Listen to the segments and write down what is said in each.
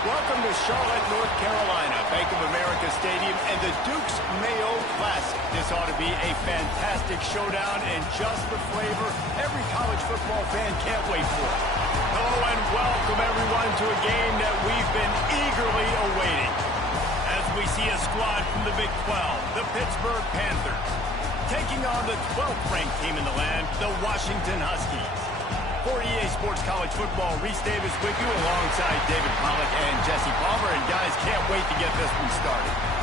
Welcome to Charlotte, North Carolina, Bank of America Stadium, and the Duke's Mayo Classic. This ought to be a fantastic showdown and just the flavor every college football fan can't wait for. Hello and welcome everyone to a game that we've been eagerly awaiting. As we see a squad from the Big 12, the Pittsburgh Panthers, taking on the 12th ranked team in the land, the Washington Huskies. For EA Sports College Football, Reese Davis with you alongside David Pollack and Jesse Palmer. And guys, can't wait to get this one started.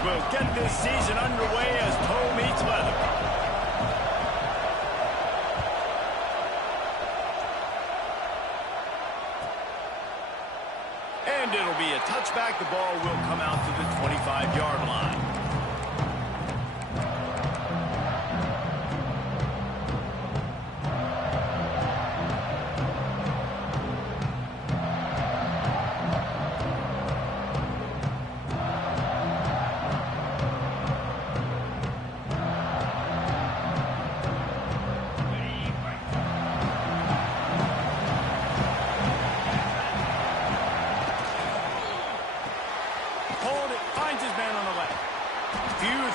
Will get this season underway as toe meets leather. And it'll be a touchback. The ball will come out to the 25-yard line.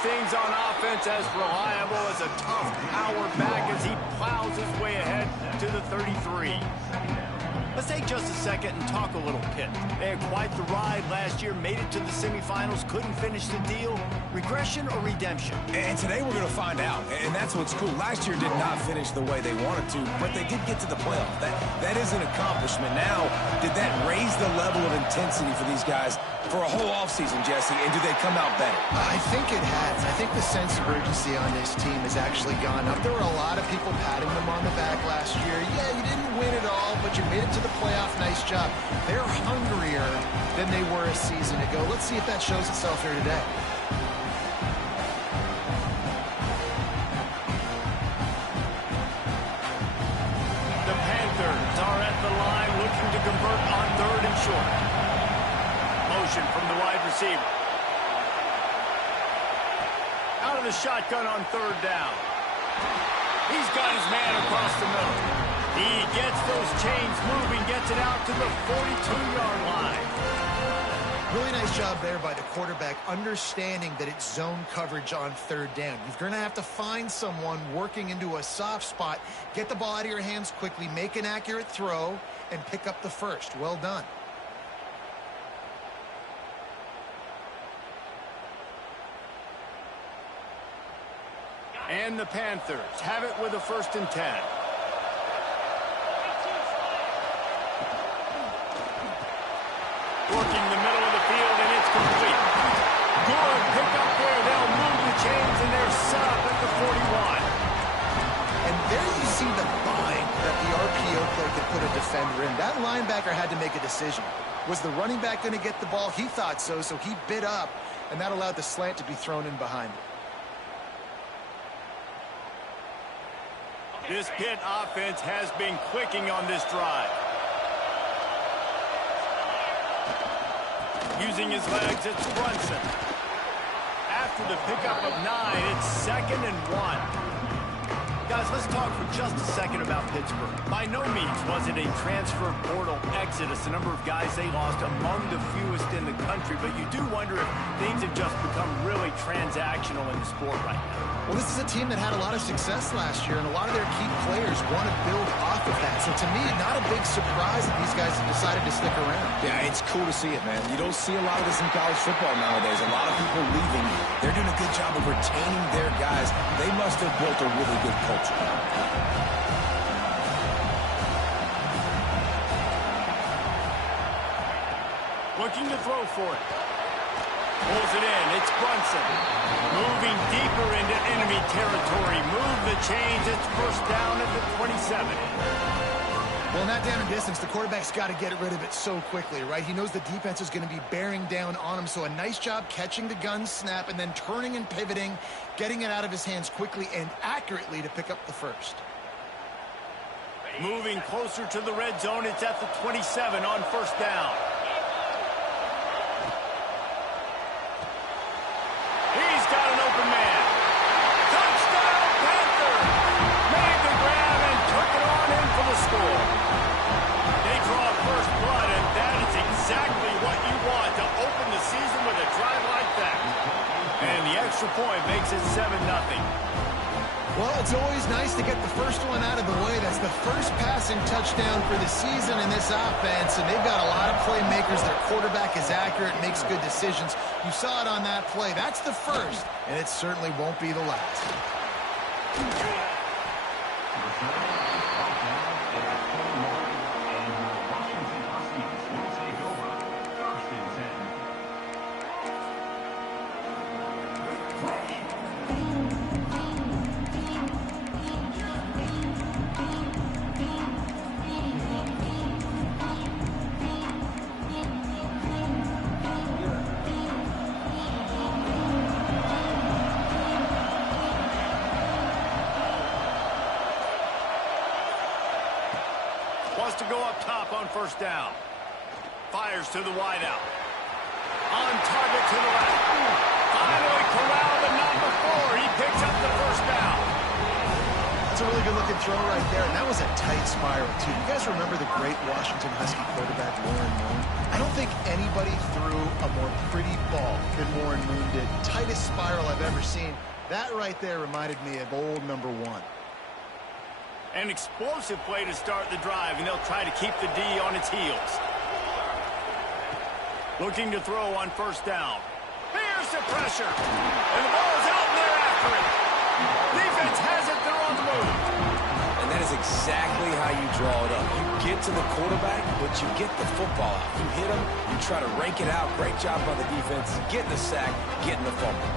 Things on offense as reliable as a tough power back as he plows his way ahead to the 33. Let's take just a second and talk a little Pitt. They had quite the ride last year, made it to the semifinals, couldn't finish the deal. Regression or redemption? And today we're going to find out, and that's what's cool. Last year did not finish the way they wanted to, but they did get to the playoff. That is an accomplishment. Now, did that raise the level of intensity for these guys for a whole offseason, Jesse, and do they come out better? I think it has. I think the sense of urgency on this team has actually gone up. There were a lot of people patting them on the back last year. Yeah, you didn't win it all, but you made it to the playoff. Nice job. They're hungrier than they were a season ago. Let's see if that shows itself here today. The Panthers are at the line looking to convert on 3rd and short. Motion from the wide receiver. Out of the shotgun on 3rd down. He's got his man across the middle. He gets those chains moving, gets it out to the 42-yard line. Really nice job there by the quarterback, understanding that it's zone coverage on 3rd down. You're going to have to find someone working into a soft spot, get the ball out of your hands quickly, make an accurate throw, and pick up the first. Well done. And the Panthers have it with a 1st and 10. Working the middle of the field, and it's complete. Good pickup there. They'll move the chains, and they're set up at the 41. And there you see the bind that the RPO play could put a defender in. That linebacker had to make a decision. Was the running back going to get the ball? He thought so, so he bit up, and that allowed the slant to be thrown in behind him. This Pitt offense has been clicking on this drive. Using his legs, it's Brunson. After the pickup of 9, it's 2nd and 1. Guys, let's talk for just a second about Pittsburgh. By no means was it a transfer portal exodus. The number of guys they lost among the fewest in the country, but you do wonder if things have just become really transactional in the sport right now. Well, this is a team that had a lot of success last year, and a lot of their key players want to build off of that. So to me, not a big surprise that these guys have decided to stick around. Yeah, it's cool to see it, man. You don't see a lot of this in college football nowadays. A lot of people leaving. They're doing a good job of retaining their guys. They must have built a really good culture. Looking to throw for it. Pulls it in. It's Brunson. Moving deeper into enemy territory. Move the chains. It's 1st down at the 27. Well, in that down and distance, the quarterback's got to get rid of it so quickly, right? He knows the defense is going to be bearing down on him, so a nice job catching the gun snap and then turning and pivoting, getting it out of his hands quickly and accurately to pick up the first. Moving closer to the red zone, it's at the 27 on first down. He's got an open man. Touchdown, Panthers! Made the grab and took it on in for the score. They draw first blood, and that is exactly what you want to open the season with a drive like that. And the extra point makes it 7-0. Well, it's always nice to get the first one out of the way. That's the first passing touchdown for the season in this offense, and they've got a lot of playmakers. Their quarterback is accurate, makes good decisions. You saw it on that play. That's the first, and it certainly won't be the last. Wants to go up top on first down. Fires to the wideout. On target to the left. Finally corralled, but not before. He picks up the first down. That's a really good-looking throw right there, and that was a tight spiral, too. You guys remember the great Washington Husky quarterback, Warren Moon? I don't think anybody threw a more pretty ball than Warren Moon did. Tightest spiral I've ever seen. That right there reminded me of old number 1. An explosive play to start the drive, and they'll try to keep the D on its heels. Looking to throw on first down. Here's the pressure. And the ball is out, and they're after it. Defense has it. They're on the move. And that is exactly how you draw it up. You get to the quarterback, but you get the football out. You hit him, you try to rake it out. Great job by the defense. Getting the sack, getting the fumble.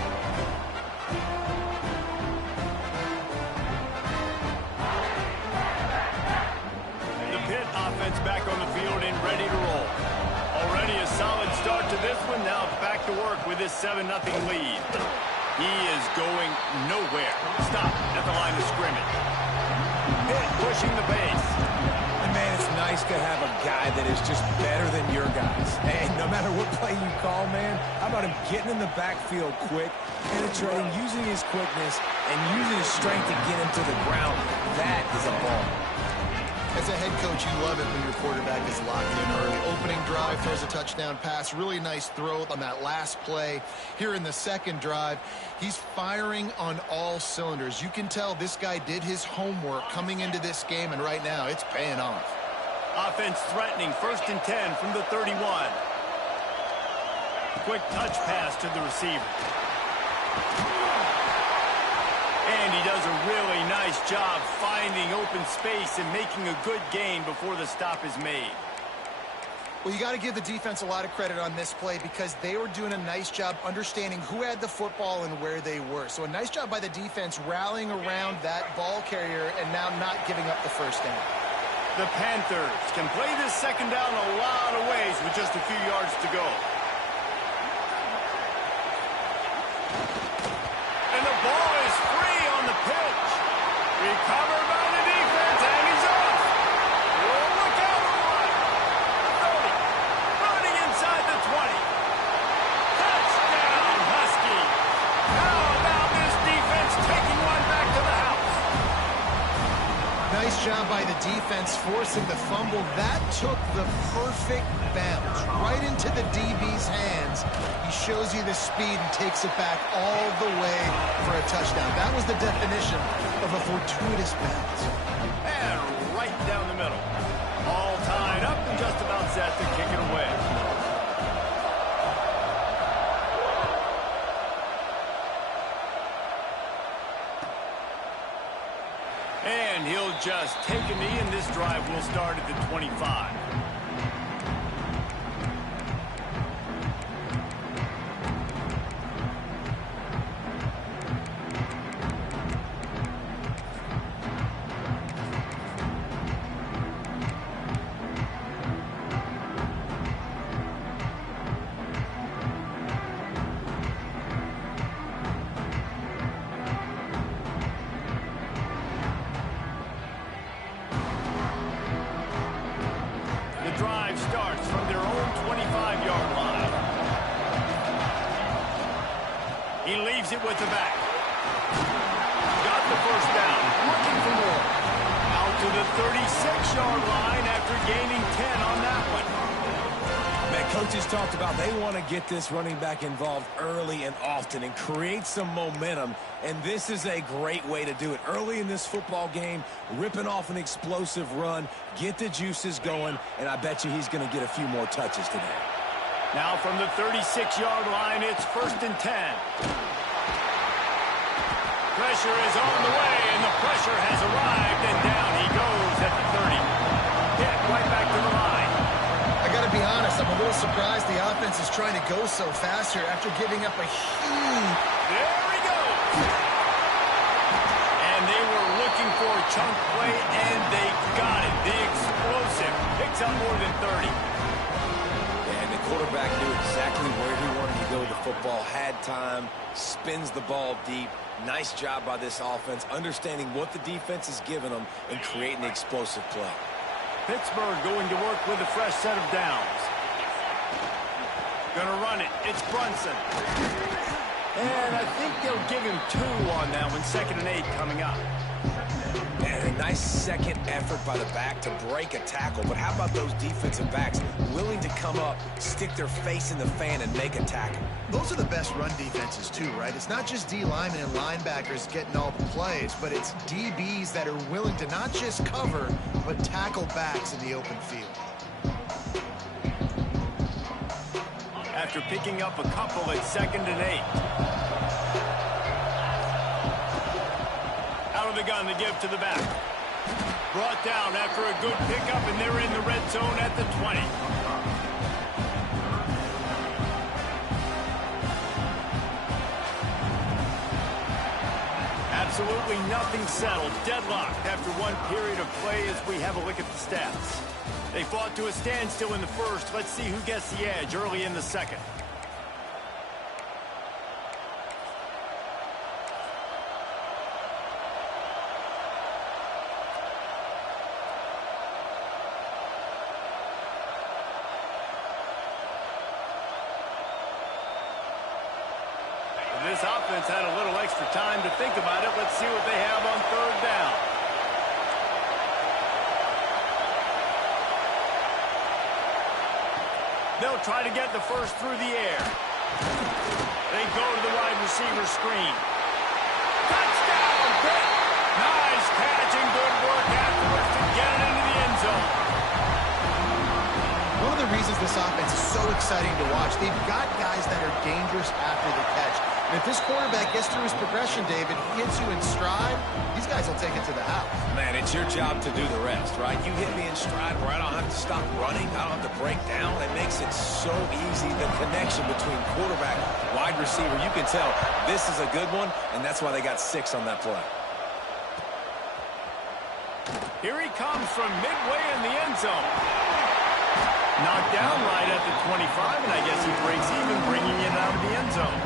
Offense back on the field and ready to roll. Already a solid start to this one. Now back to work with this 7-0 lead. He is going nowhere. Stop at the line of scrimmage. Hit pushing the base. And man, it's nice to have a guy that is just better than your guys. And no matter what play you call, man, how about him getting in the backfield quick, penetrating, using his quickness, and using his strength to get him to the ground. That is a ball. As a head coach, you love it when your quarterback is locked in early. Opening drive, throws a touchdown pass. Really nice throw on that last play. Here in the second drive, he's firing on all cylinders. You can tell this guy did his homework coming into this game, and right now it's paying off. Offense threatening, 1st and 10 from the 31. Quick touch pass to the receiver. And he does a really nice job finding open space and making a good gain before the stop is made. Well, you got to give the defense a lot of credit on this play because they were doing a nice job understanding who had the football and where they were. So a nice job by the defense rallying around that ball carrier and now not giving up the first down. The Panthers can play this second down a lot of ways with just a few yards to go. And the ball is free on the pitch. Recovered by the defense, and he's off. Oh, look out, everyone. 30. Running inside the 20. Touchdown, Husky. How about this defense taking one back to the house? Nice job by the defense forcing the fumble. That took the perfect bounce right into the DB's hands. He shows you the speed and takes it back all the way for a touchdown. That was the definition of a fortuitous bounce. And right down the middle. All tied up and just about set to kick it away. And he'll just take a knee, and this drive will start at the 25. He leaves it with the back. Got the first down. Looking for more. Out to the 36-yard line after gaining 10 on that one. Man, coaches talked about they want to get this running back involved early and often and create some momentum, and this is a great way to do it. Early in this football game, ripping off an explosive run, get the juices going, and I bet you he's going to get a few more touches today. Now from the 36-yard line, it's 1st and 10. Pressure is on the way, and the pressure has arrived, and down he goes at the 30. Hit right back to the line. I got to be honest, I'm a little surprised the offense is trying to go so fast here after giving up a huge... There he goes. And they were looking for a chunk play, and they got it. The explosive picks up more than 30. And the quarterback knew exactly where he wanted to go with the football, had time, spins the ball deep. Nice job by this offense, understanding what the defense is giving them and creating the explosive play. Pittsburgh going to work with a fresh set of downs. Gonna run it. It's Brunson. And I think they'll give him 2 on that one. 2nd and 8 coming up. And a nice second effort by the back to break a tackle. But how about those defensive backs willing to come up, stick their face in the fan, and make a tackle? Those are the best run defenses, too, right? It's not just D linemen and linebackers getting all the plays, but it's DBs that are willing to not just cover, but tackle backs in the open field. After picking up a couple at 2nd and 8. Out of the gun to give to the back. Brought down after a good pickup, and they're in the red zone at the 20. Absolutely nothing settled. Deadlocked after one period of play as we have a look at the stats. They fought to a standstill in the first. Let's see who gets the edge early in the second. This offense had a little extra time to think about it. Let's see what they have on 3rd down. They'll try to get the first through the air. They go to the wide receiver screen. Touchdown! Nice catch and good work afterwards to get it into the end zone. One of the reasons this offense is so exciting to watch, they've got guys that are dangerous after the catch. And if this quarterback gets through his progression, David, hits you in stride, these guys will take it to the house. Man, it's your job to do the rest, right? You hit me in stride where I don't have to stop running. I don't have to break down. It makes it so easy. The connection between quarterback, wide receiver, you can tell this is a good one, and that's why they got 6 on that play. Here he comes from midway in the end zone. Knocked down right at the 25, and I guess he breaks even, bringing it out of the end zone.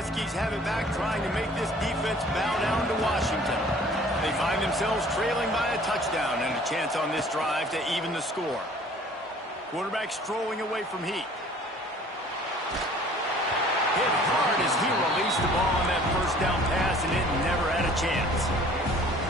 Huskies have it back, trying to make this defense bow down to Washington. They find themselves trailing by a touchdown and a chance on this drive to even the score. Quarterback strolling away from heat. Hit hard as he released the ball on that first down pass, and it never had a chance.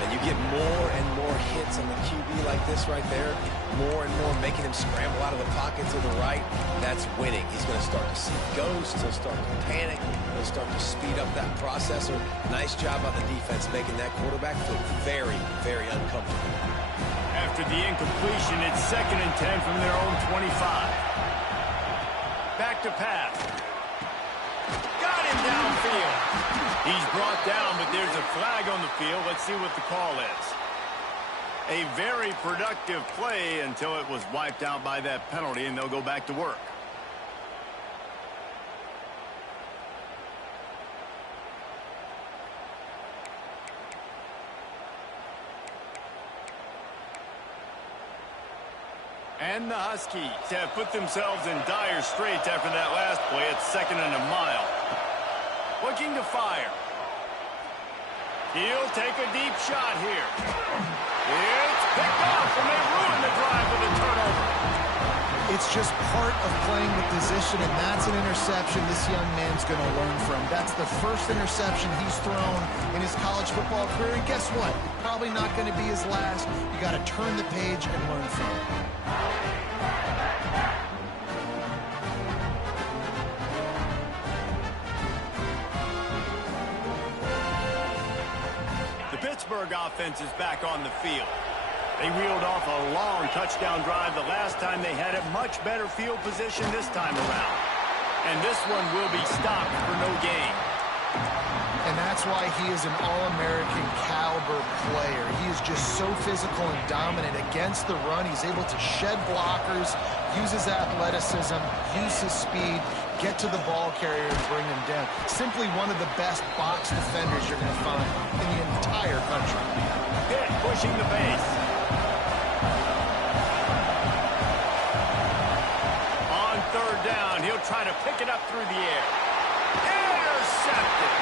And you get more and more hits on the QB like this right there. More and more making him scramble out of the pocket to the right. That's winning. He's going to start to see ghosts. He'll start to panic. He'll start to speed up that processor. Nice job on the defense making that quarterback feel very, very uncomfortable. After the incompletion, it's 2nd and 10 from their own 25. Back to pass. Got him downfield. He's brought down, but there's a flag on the field. Let's see what the call is. A very productive play until it was wiped out by that penalty, and they'll go back to work. And the Huskies have put themselves in dire straits after that last play at 2nd and a mile. Looking to fire. He'll take a deep shot here. It's picked off, and they ruin the drive with a turnover. It's just part of playing the position, and that's an interception this young man's going to learn from. That's the first interception he's thrown in his college football career, and guess what? Probably not going to be his last. You got to turn the page and learn from it. The Pittsburgh offense is back on the field. They reeled off a long touchdown drive the last time they had a much better field position this time around. And this one will be stopped for no gain. And that's why he is an All-American caliber player. He is just so physical and dominant against the run. He's able to shed blockers, use his athleticism, use his speed, get to the ball carrier and bring him down. Simply one of the best box defenders you're going to find in the entire country. Pitt pushing the pace. On 3rd down, he'll try to pick it up through the air. Intercepted.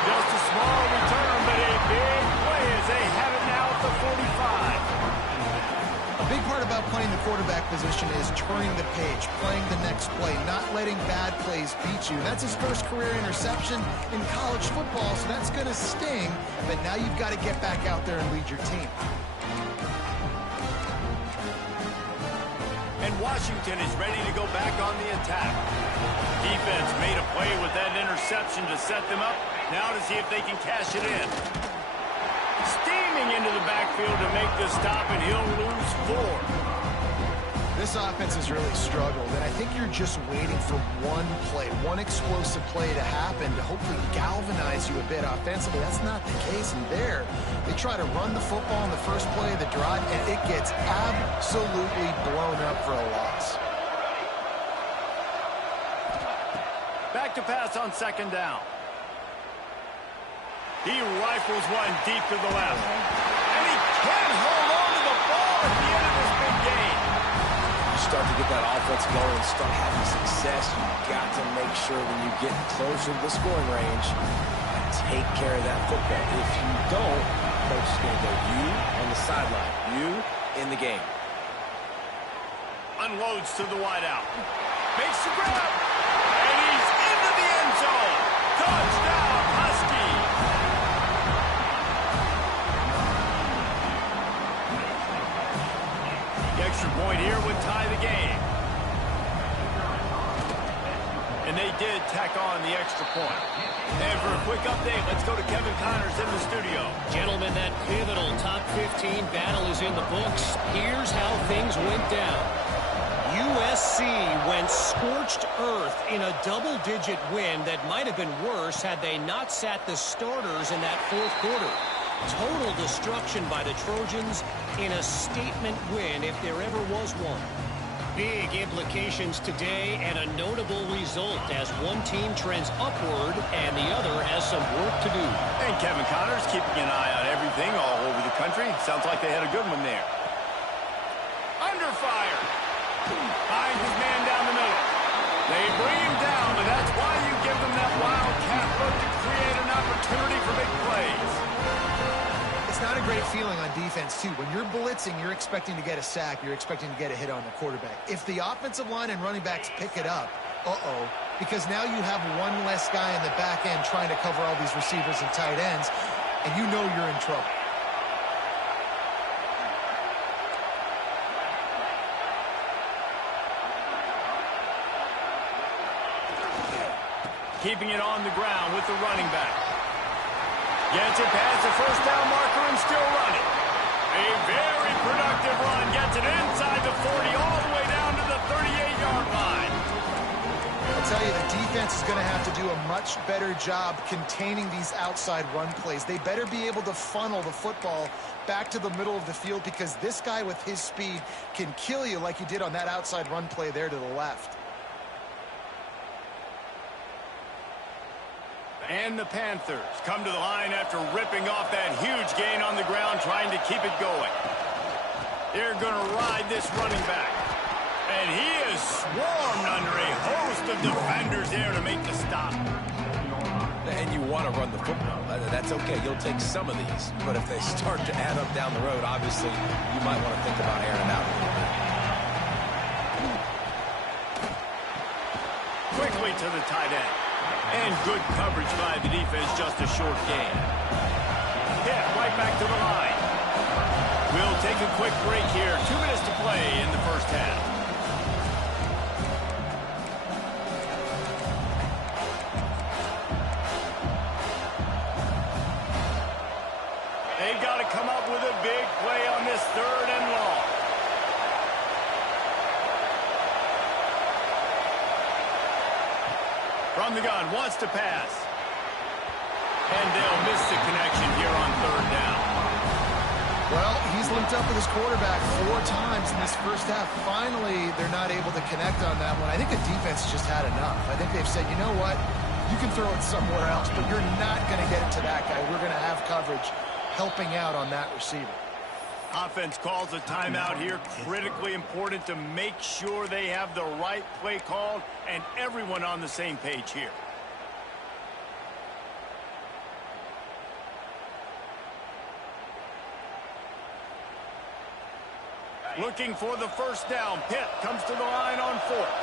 Just a small return, but a big play as they have it now at the 45. A big part about playing the quarterback position is turning the page, playing the next play, not letting bad plays beat you. That's his first career interception in college football, so that's going to sting, but now you've got to get back out there and lead your team. And Washington is ready to go back on the attack. Defense made a play with that interception to set them up. Now to see if they can cash it in. Steaming into the backfield to make the stop, and he'll lose 4. This offense has really struggled, and I think you're just waiting for one play, one explosive play to happen to hopefully galvanize you a bit offensively. That's not the case, and there they try to run the football in the first play of the drive, and it gets absolutely blown up for a loss. Back to pass on 2nd down. He rifles one deep to the left. And he can't hold on to the ball at the end of this big game. You start to get that offense going and start having success, you've got to make sure when you get closer to the scoring range, take care of that football. If you don't, coach is going to go you on the sideline, you in the game. Unloads to the wideout. Makes the grab. And he's into the end zone. Touchdown, Huskies. The extra point here would tie the game. And they did tack on the extra point. And for a quick update, let's go to Kevin Connors in the studio. Gentlemen, that pivotal top 15 battle is in the books. Here's how things went down. USC went scorched earth in a double-digit win that might have been worse had they not sat the starters in that 4th quarter. Total destruction by the Trojans in a statement win if there ever was one. Big implications today and a notable result as one team trends upward and the other has some work to do. And Kevin Connors keeping an eye on everything all over the country. Sounds like they had a good one there. Under fire. Finds his man down the middle. They bring him down, but that's why you give them that wildcat look to create an opportunity for big plays. It's not a great feeling on defense, too. When you're blitzing, you're expecting to get a sack. You're expecting to get a hit on the quarterback. If the offensive line and running backs pick it up, because now you have one less guy in the back end trying to cover all these receivers and tight ends, and you know you're in trouble. Keeping it on the ground with the running back. Gets it past the first down marker and still running. A very productive run. Gets it inside the 40 all the way down to the 38-yard line. I'll tell you, the defense is going to have to do a much better job containing these outside run plays. They better be able to funnel the football back to the middle of the field because this guy with his speed can kill you like he did on that outside run play there to the left. And the Panthers come to the line after ripping off that huge gain on the ground, trying to keep it going. They're going to ride this running back. And he is swarmed under a host of defenders there to make the stop. And you want to run the football. That's okay. You'll take some of these. But if they start to add up down the road, obviously, you might want to think about airing it out a little bit. Quickly to the tight end. And good coverage by the defense, just a short gain. Hit right back to the line. We'll take a quick break here. 2 minutes to play in the first half. They've got to come up with a big play on this 3rd and long. From the gun, wants to pass. And they'll miss the connection here on 3rd down. Well, he's linked up with his quarterback 4 times in this first half. Finally, they're not able to connect on that one. I think the defense just had enough. I think they've said, you know what? You can throw it somewhere else, but you're not going to get it to that guy. We're going to have coverage helping out on that receiver. Offense calls a timeout here. Critically important to make sure they have the right play called and everyone on the same page here. Looking for the first down. Pitt comes to the line on 4th.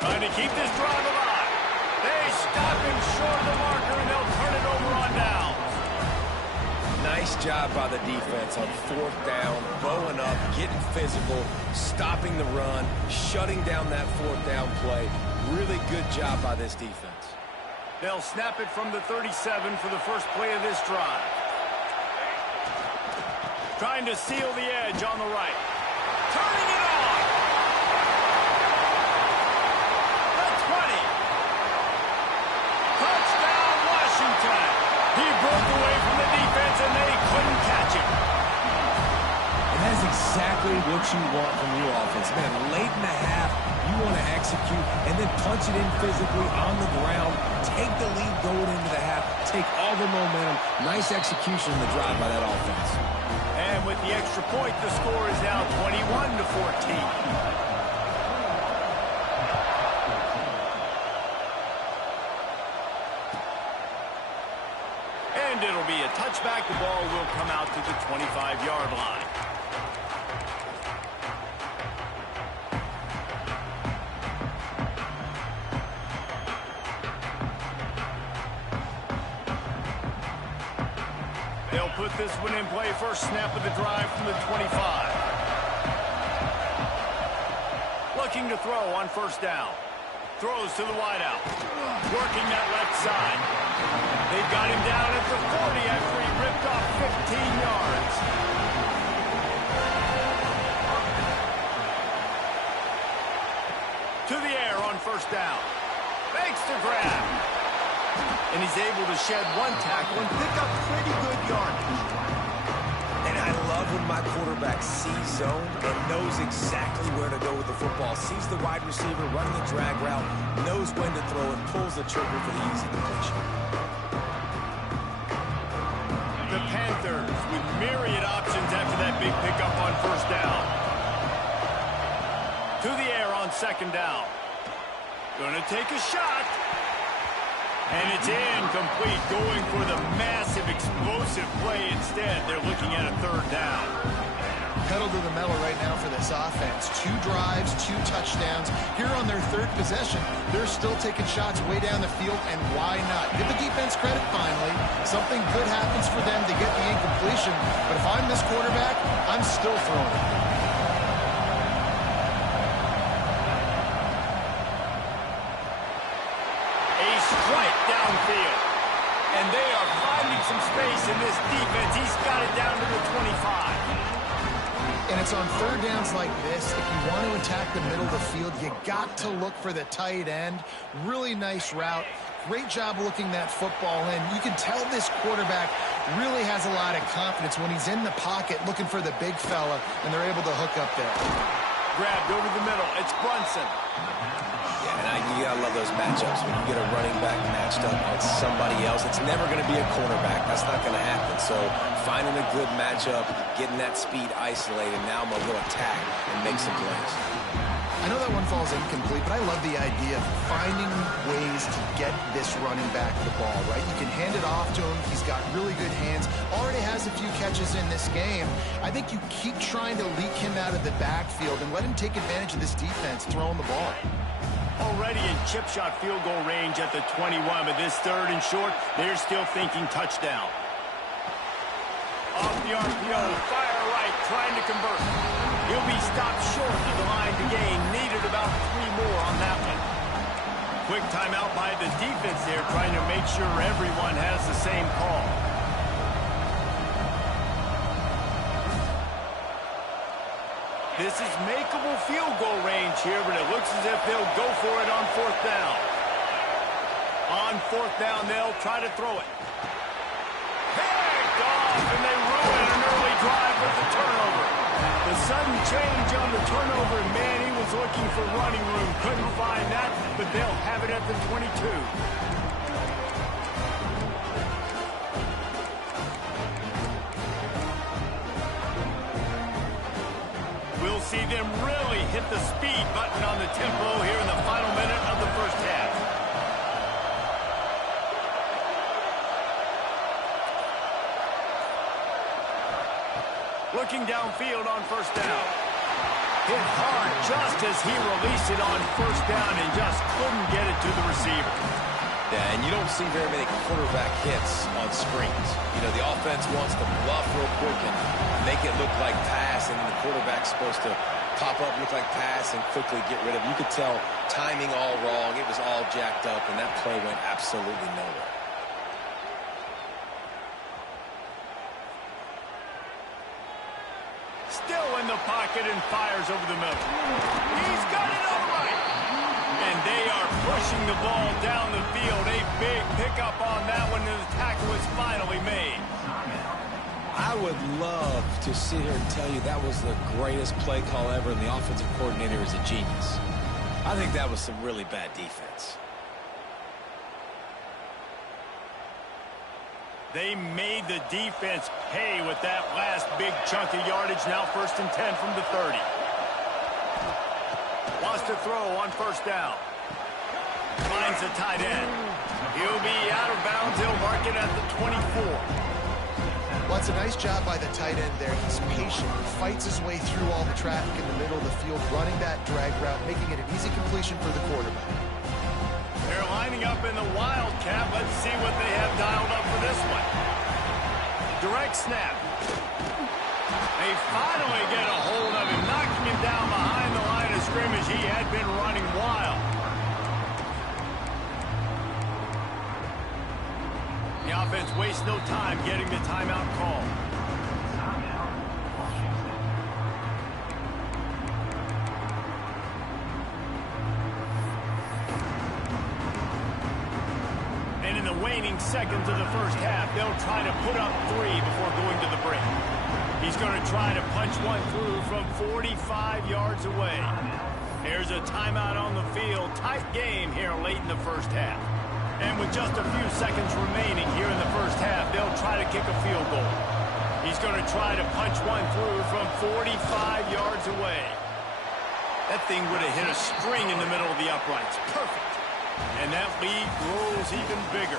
Trying to keep this drive alive. They stop him short of the marker, and they'll turn it over on down. Nice job by the defense on 4th down, bowing up, getting physical, stopping the run, shutting down that 4th down play. Really good job by this defense. They'll snap it from the 37 for the first play of this drive. Trying to seal the edge on the right. Turning it on. The 20. Touchdown, Washington. He broke away from the defense, and they couldn't catch him. And that's exactly what you want from your offense. Man, late in the half, you want to execute and then punch it in physically on the ground. Take the lead going into the half. Take all the momentum. Nice execution in the drive by that offense. And with the extra point, the score is now 21-14. And it'll be a touchback. The ball will come out to the 25-yard line. They'll put this one in play. First snap of the drive from the 25. Looking to throw on first down. Throws to the wideout. Working that left side. They've got him down at the 40 after he ripped off 15 yards. To the air on first down. Makes the grab. And he's able to shed 1 tackle and pick up pretty good yardage. And I love when my quarterback sees zone and knows exactly where to go with the football. Sees the wide receiver running the drag route, knows when to throw it, pulls the trigger for the easy completion. The Panthers with myriad options after that big pickup on first down. To the air on second down. Gonna take a shot. And it's incomplete, going for the massive explosive play instead. They're looking at a 3rd down. Pedal to the metal right now for this offense. 2 drives, 2 touchdowns. Here on their 3rd possession, they're still taking shots way down the field, and why not? Give the defense credit finally. Something good happens for them to get the incompletion, but if I'm this quarterback, I'm still throwing it. Downfield. And they are finding some space in this defense. He's got it down to the 25. And it's on 3rd downs like this. If you want to attack the middle of the field, you got to look for the tight end. Really nice route. Great job looking that football in. You can tell this quarterback really has a lot of confidence when he's in the pocket looking for the big fella, and they're able to hook up there. grabbed over the middle. It's Brunson. Yeah, and you gotta love those matchups. When you get a running back matched up on somebody else, it's never going to be a cornerback. That's not going to happen. So finding a good matchup, getting that speed isolated, now I'm going to go attack and make some plays. I know that one falls incomplete, but I love the idea of finding ways to get this running back the ball, right? You can hand it off to him. He's got really good hands. Already has a few catches in this game. I think you keep trying to leak him out of the backfield and let him take advantage of this defense throwing the ball. Already in chip shot field goal range at the 21, but this 3rd and short, they're still thinking touchdown. Off the RPO, fire right, trying to convert. He'll be stopped short of the line to gain. Needed about 3 more on that one. Quick timeout by the defense there, trying to make sure everyone has the same call. This is makeable field goal range here, but it looks as if they'll go for it on 4th down. On 4th down, they'll try to throw it. Picked off, and they ruin an early drive with the turnover. The sudden change on the turnover, and man, he was looking for running room. Couldn't find that, but they'll have it at the 22. We'll see them really hit the speed button on the tempo here in the final minute of the first half. Looking downfield on 1st down. Hit hard just as he released it on 1st down and just couldn't get it to the receiver. Yeah, and you don't see very many quarterback hits on screens. You know, the offense wants to bluff real quick and make it look like pass, and the quarterback's supposed to pop up, look like pass, and quickly get rid of it. You could tell timing all wrong. It was all jacked up, and that play went absolutely nowhere. Still in the pocket and fires over the middle. He's got it all right. And they are pushing the ball down the field. A big pickup on that one, and the tackle is finally made. I would love to sit here and tell you that was the greatest play call ever, and the offensive coordinator is a genius. I think that was some really bad defense. They made the defense pay with that last big chunk of yardage. Now 1st and 10 from the 30. Wants to throw on 1st down. Finds a tight end. He'll be out of bounds. He'll mark it at the 24. Well, it's a nice job by the tight end there. He's patient. He fights his way through all the traffic in the middle of the field, running that drag route, making it an easy completion for the quarterback. They're lining up in the Wildcat. Let's see what they have dialed up for this one. Direct snap. They finally get a hold of him, knocking him down behind the line of scrimmage. He had been running wild. The offense wastes no time getting the timeout call. And in the waning seconds of the first half, they'll try to put up 3 before going to the break. He's going to try to punch one through from 45 yards away. There's a timeout on the field. Tight game here late in the first half. And with just a few seconds remaining here in the first half, they'll try to kick a field goal. He's going to try to punch one through from 45 yards away. That thing would have hit a string in the middle of the uprights. Perfect. And that lead grows even bigger.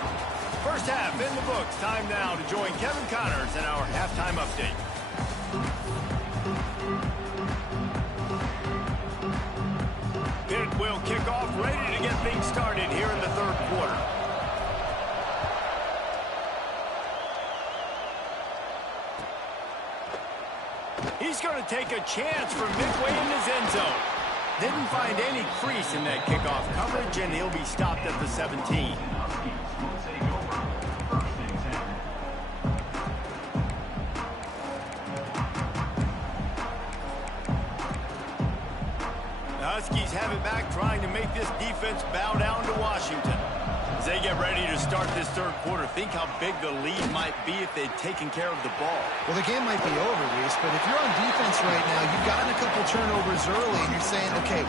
First half in the books. Time now to join Kevin Connors in our halftime update. Pitt will kick off, ready to get things started here in the third quarter. He's going to take a chance from midway in his end zone. Didn't find any crease in that kickoff coverage, and he'll be stopped at the 17. The Huskies have it back, trying to make this defense bow down to Washington. As they get ready to start this third quarter, think how big the lead might be if they'd taken care of the ball. Well, the game might be over, Reese, but if you're on defense right now, you've gotten a couple turnovers early, and you're saying, okay,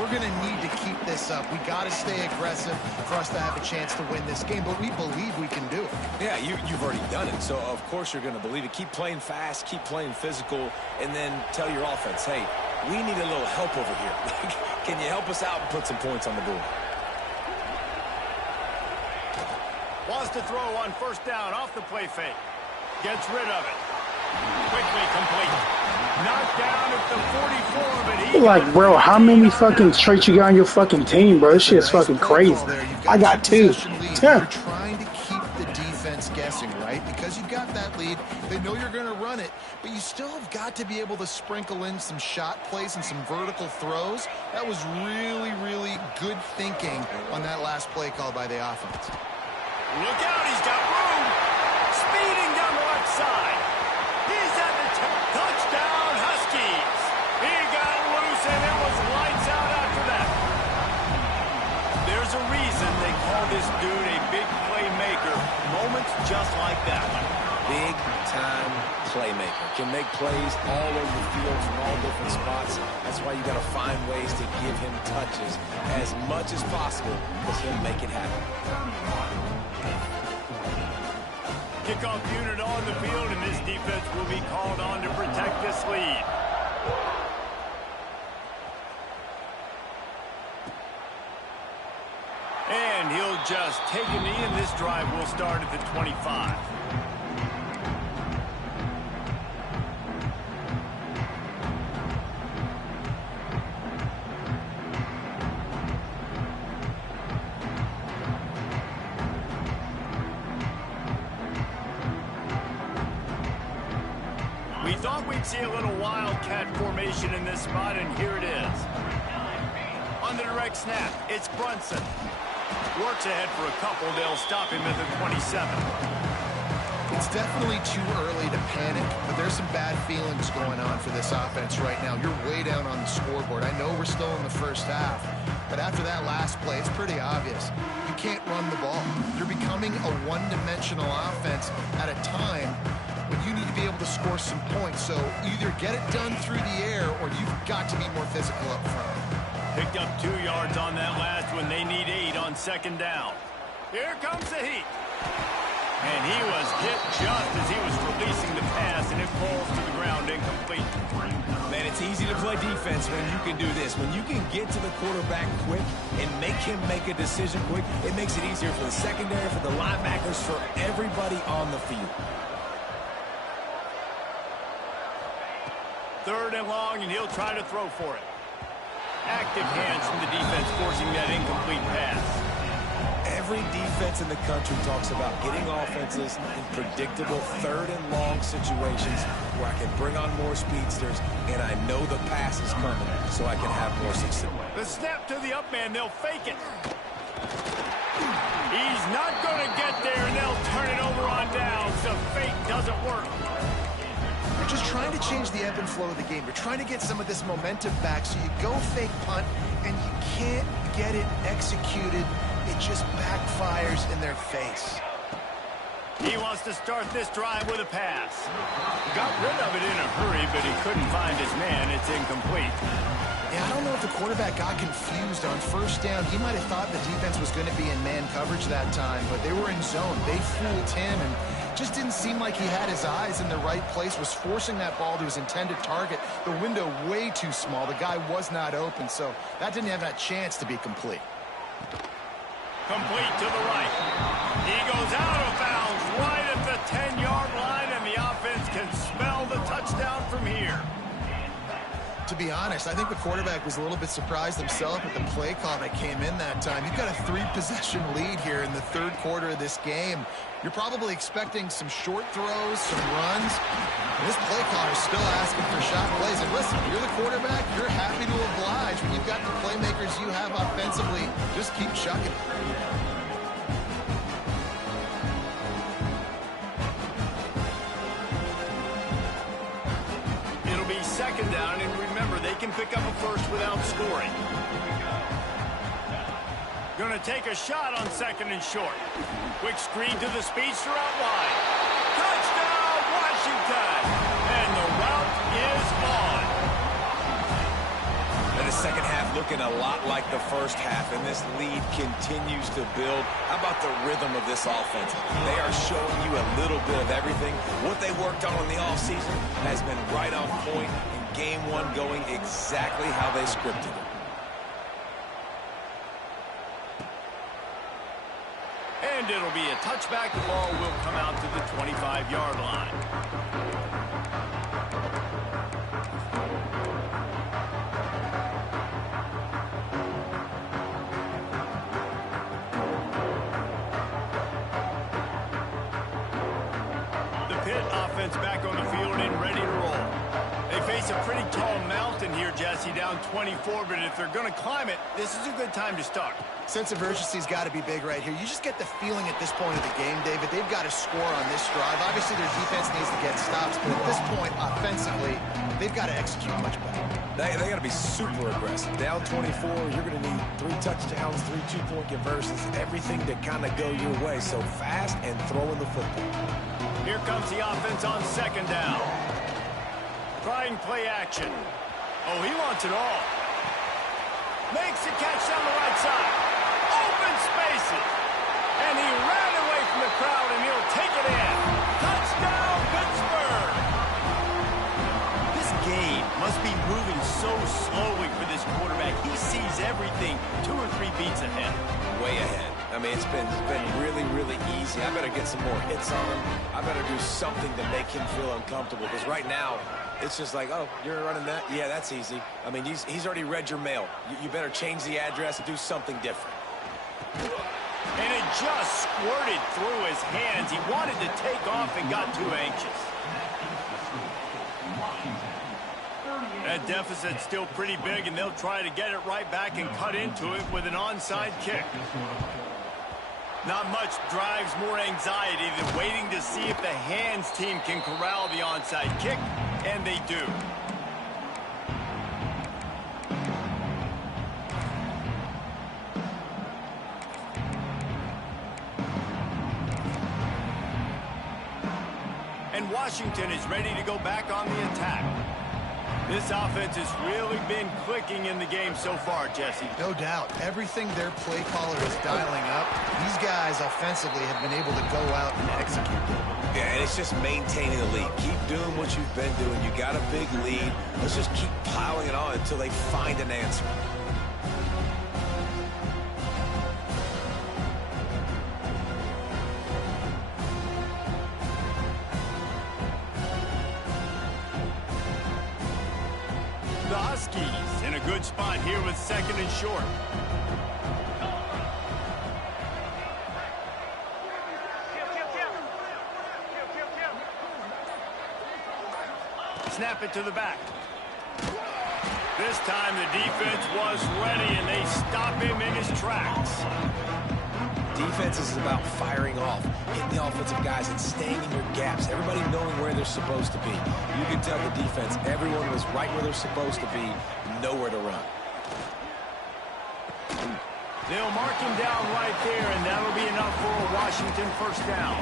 we're going to need to keep this up. We got to stay aggressive for us to have a chance to win this game, but we believe we can do it. Yeah, you've already done it, so of course you're going to believe it. Keep playing fast, keep playing physical, and then tell your offense, hey, we need a little help over here. Can you help us out and put some points on the board? Wants to throw on first down off the play fake. Gets rid of it. Quickly complete. Knocked down at the 44, but like, bro, how many fucking traits you got on your fucking team, bro? This shit's fucking crazy. I got 2. You're trying to keep the defense guessing, right? Because you've got that lead. They know you're going to run it, but you still have got to be able to sprinkle in some shot plays and some vertical throws. That was really, really good thinking on that last play call by the offense. Look out, he's got room. Speeding down the left side. He's at the touchdown, Huskies. He got loose, and it was lights out after that. There's a reason they call this dude a big playmaker. Moments just like that one. Big-time playmaker. Can make plays all over the field from all different spots. That's why you got to find ways to give him touches as much as possible because he'll make it happen. Kickoff unit on the field, and this defense will be called on to protect this lead. And he'll just take a knee, and this drive will start at the 25. We thought we'd see a little wildcat formation in this spot, and here it is. On the direct snap, it's Brunson. Works ahead for a couple. They'll stop him at the 27. It's definitely too early to panic, but there's some bad feelings going on for this offense right now. You're way down on the scoreboard. I know we're still in the first half, but after that last play, it's pretty obvious. You can't run the ball. You're becoming a one-dimensional offense at a time when you need to be able to score some points. So either get it done through the air or you've got to be more physical up front. Picked up 2 yards on that last one. They need 8 on second down. Here comes the heat. And he was hit just as he was releasing the pass, and it falls to the ground incomplete. Man, it's easy to play defense when you can do this. When you can get to the quarterback quick and make him make a decision quick, it makes it easier for the secondary, for the linebackers, for everybody on the field. 3rd and long, and he'll try to throw for it. Active hands from the defense forcing that incomplete pass. Every defense in the country talks about getting offenses in predictable 3rd and long situations where I can bring on more speedsters and I know the pass is coming so I can have more success. The snap to the up man, they'll fake it. He's not going to get there, and they'll turn it over on downs. The fake doesn't work. You're just trying to change the ebb and flow of the game. You're trying to get some of this momentum back, so you go fake punt, and you can't get it executed. It just backfires in their face. He wants to start this drive with a pass. Got rid of it in a hurry, but he couldn't find his man. It's incomplete. Yeah, I don't know if the quarterback got confused on first down. He might have thought the defense was going to be in man coverage that time, but they were in zone. They fooled him, and just didn't seem like he had his eyes in the right place, was forcing that ball to his intended target. The window way too small. The guy was not open, so that didn't have that chance to be complete. Complete to the right. He goes out of bounds right at the 10-yard line, and the offense can smell the touchdown from here. To be honest, I think the quarterback was a little bit surprised himself at the play call that came in that time. You've got a 3-possession lead here in the 3rd quarter of this game. You're probably expecting some short throws, some runs. And this play caller is still asking for shot plays. And listen, you're the quarterback. You're happy to oblige. When you've got the playmakers you have offensively, just keep chucking. It'll be 2nd down, and remember, they can pick up a first without scoring. Going to take a shot on 2nd and short. Quick screen to the speedster out wide. Touchdown, Washington! And the route is on. And the second half looking a lot like the first half, and this lead continues to build. How about the rhythm of this offense? They are showing you a little bit of everything. What they worked on in the offseason has been right on point, and game one going exactly how they scripted it. And it'll be a touchback. The ball will come out to the 25-yard line. The Pitt offense back on the field and ready to roll. They face a pretty tall mountain here, Jesse, down 24, but if they're going to climb it, this is a good time to start. Sense of urgency's got to be big right here. You just get the feeling at this point of the game, David, they've got to score on this drive. Obviously, their defense needs to get stops, but at this point, offensively, they've got to execute much better. They got to be super aggressive. Down 24, you're going to need 3 touchdowns, 3 two-point conversions, everything to kind of go your way. So fast and throwing the football. Here comes the offense on 2nd down. Trying play action. Oh, he wants it all. Makes the catch down the right side. Open spaces. And he ran away from the crowd, and he'll take it in. Touchdown, Pittsburgh. This game must be moving so slowly for this quarterback. He sees everything 2 or 3 beats ahead. Way ahead. I mean, it's been really, really easy. I better get some more hits on him. I better do something to make him feel uncomfortable, because right now, it's just like, oh, you're running that? Yeah, that's easy. I mean, he's already read your mail. You better change the address and do something different. And it just squirted through his hands. He wanted to take off and got too anxious. That deficit's still pretty big, and they'll try to get it right back and cut into it with an onside kick. Not much drives more anxiety than waiting to see if the hands team can corral the onside kick, and they do. And Washington is ready to go back on the attack. This offense has really been clicking in the game so far, Jesse. No doubt. Everything their play caller is dialing up, these guys offensively have been able to go out and execute. Yeah, and it's just maintaining the lead. Keep doing what you've been doing. You got a big lead. Let's just keep piling it on until they find an answer. The Huskies in a good spot here with 2nd and short. Snap it to the back. This time the defense was ready, and they stop him in his tracks. Defense is about firing off, hitting the offensive guys and staying in your gaps. Everybody knowing where they're supposed to be. You can tell the defense, everyone was right where they're supposed to be, nowhere to run. They'll mark him down right there, and that'll be enough for a Washington first down.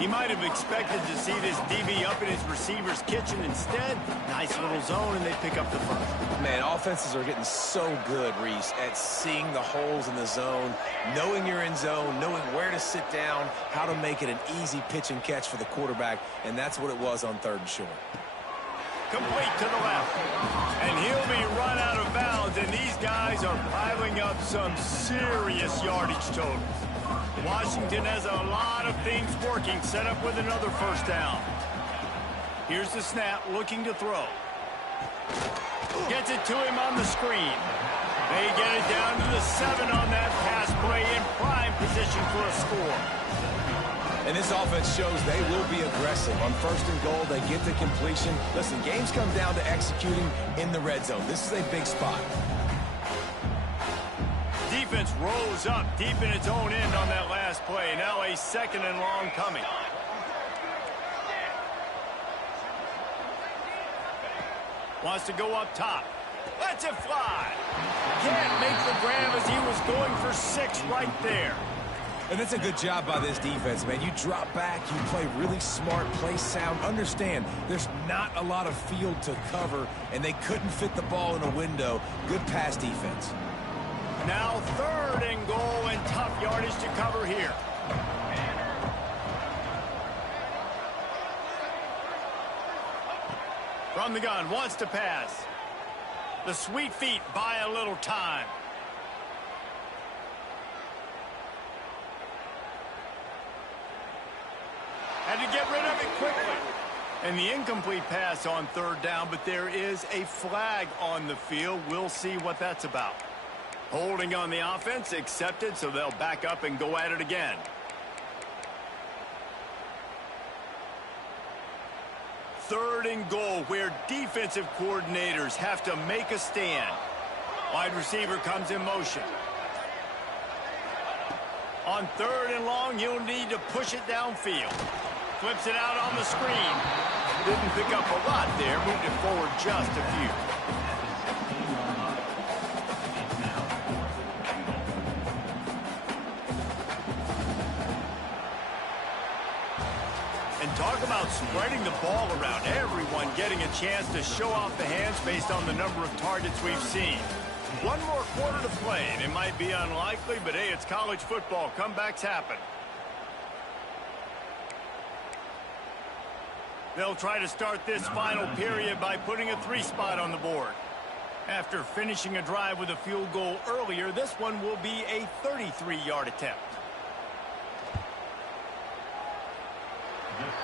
He might have expected to see this DB up in his receiver's kitchen. Instead, nice little zone, and they pick up the first. Man, offenses are getting so good, Reese, at seeing the holes in the zone, knowing you're in zone, knowing where to sit down, how to make it an easy pitch and catch for the quarterback, and that's what it was on 3rd and short. Complete to the left. And he'll be run out of bounds, and these guys are piling up some serious yardage totals. Washington has a lot of things working, set up with another first down. Here's the snap, looking to throw. Gets it to him on the screen. They get it down to the 7 on that pass play, in prime position for a score. And this offense shows they will be aggressive. On 1st and goal, they get the completion. Listen, games come down to executing in the red zone. This is a big spot. Defense rose up deep in its own end on that last play. Now a 2nd and long coming. Wants to go up top. Lets it fly. Can't make the grab as he was going for 6 right there. And that's a good job by this defense, man. You drop back, you play really smart, play sound. Understand, there's not a lot of field to cover, and they couldn't fit the ball in a window. Good pass defense. Now 3rd and goal, and tough yardage to cover here. From the gun, wants to pass. The sweet feet buy a little time. Had to get rid of it quickly. And the incomplete pass on 3rd down, but there is a flag on the field. We'll see what that's about. Holding on the offense, accepted, so they'll back up and go at it again. Third and goal, where defensive coordinators have to make a stand. Wide receiver comes in motion. On 3rd and long, you'll need to push it downfield. Flips it out on the screen. Didn't pick up a lot there, moved it forward just a few. And talk about spreading the ball around. Everyone getting a chance to show off the hands based on the number of targets we've seen. One more quarter to play, and it might be unlikely, but hey, it's college football. Comebacks happen. They'll try to start this final period by putting a 3 spot on the board. After finishing a drive with a field goal earlier, this one will be a 33-yard attempt.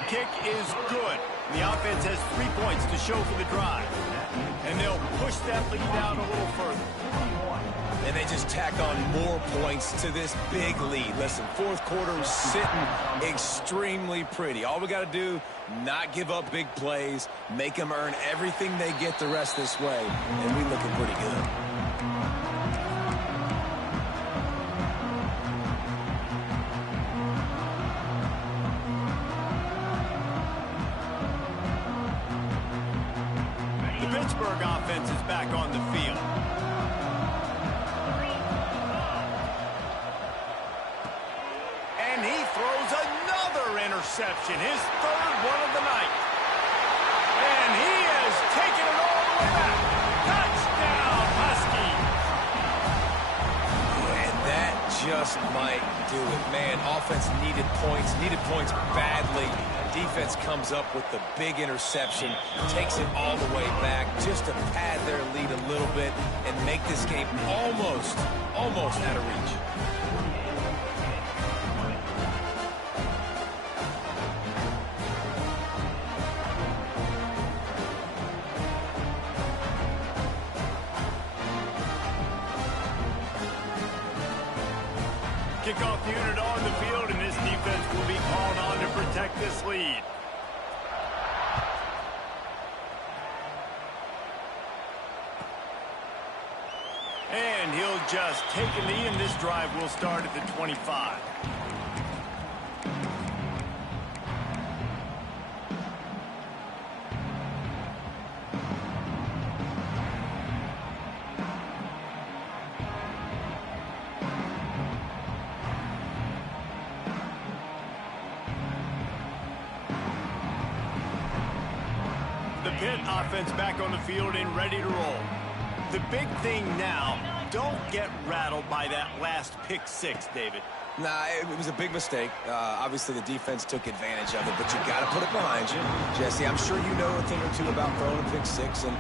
Kick is good. The offense has 3 points to show for the drive. And they'll push that lead out a little further. And they just tack on more points to this big lead. Listen, 4th quarter is sitting extremely pretty. All we got to do, not give up big plays, make them earn everything they get the rest this way, and we looking pretty good. The Pittsburgh offense is back on the field. And he throws another interception, his 3rd one of the night. And he has taken it all the way back. Touchdown, Husky. And that just might do it. Man, offense needed points badly. Defense comes up with the big interception, takes it all the way back just to pad their lead a little bit and make this game almost out of reach. Kickoff unit on the field, and this defense will be called on to protect this lead. And he'll just take a knee, and this drive will start at the 25. The Pitt offense back on the field and ready to roll. The big thing now, don't get rattled by that last pick 6, David. Nah, it was a big mistake. Obviously, the defense took advantage of it, but you got to put it behind you. Jesse, I'm sure you know a thing or two about throwing a pick 6, and